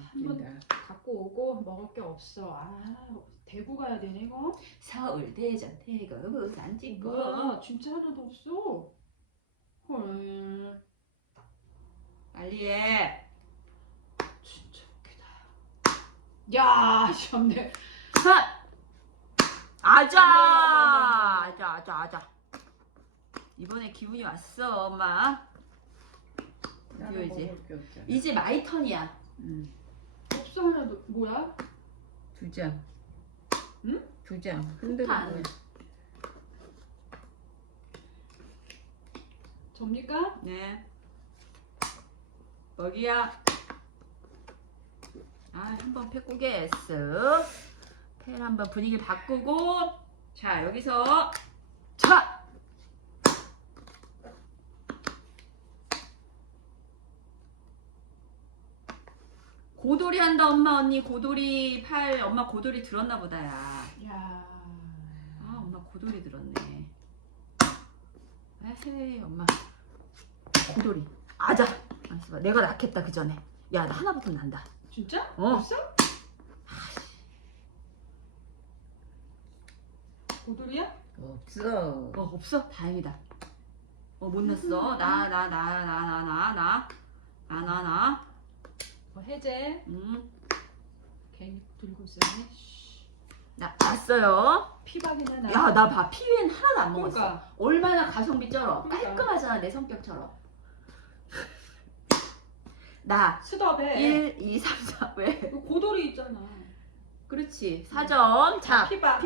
참 한번. 갖고 오고 먹을 게 없어. 아 대구 가야 되네 이거. 서울 대전 대구 부산 찍고 뭐야 진짜 하나도 없어. 헐 빨리 해. 진짜 웃기다. 야. 자, 아자, 아자, 아자, 아자. 이번에 기분이 왔어, 엄마. 없잖아. 이제 마이 턴이야. 응. 없어 하나도 뭐야? 두 장. 응? 두 장. 흔들어 판. 보여. 접니까? 네. 먹이야. 아, 한번 패꾸게 쓱. 펜 한번 분위기 바꾸고. 자, 여기서. 자! 고돌이 한다, 엄마, 언니. 고돌이 팔, 엄마 고돌이 들었나 보다, 야. 야. 아, 엄마 고돌이 들었네. 에헤이, 엄마. 고돌이. 아자. 봐. 내가 낳겠다, 그 전에. 야, 나 하나부터 난다. 진짜? 어. 없어? 고돌이야? 없어. 어, 없어? 다행이다. 어, 못 났어. 나, 나, 나, 나, 나, 나, 나. 나, 나, 나. 뭐 해제. 음, 괜히 들고 있었네. 씨. 나, 났어요. 피박이나 나. 야, 나 봐. 피위엔 하나도 안 먹었어. 그러니까. 얼마나 가성비 쩔어. 그러니까. 깔끔하잖아, 내 성격처럼. 나, 스톱해. 1, 2, 3, 4. 왜? 이거 고돌이 있잖아. 그렇지. 4점. 자, 피박.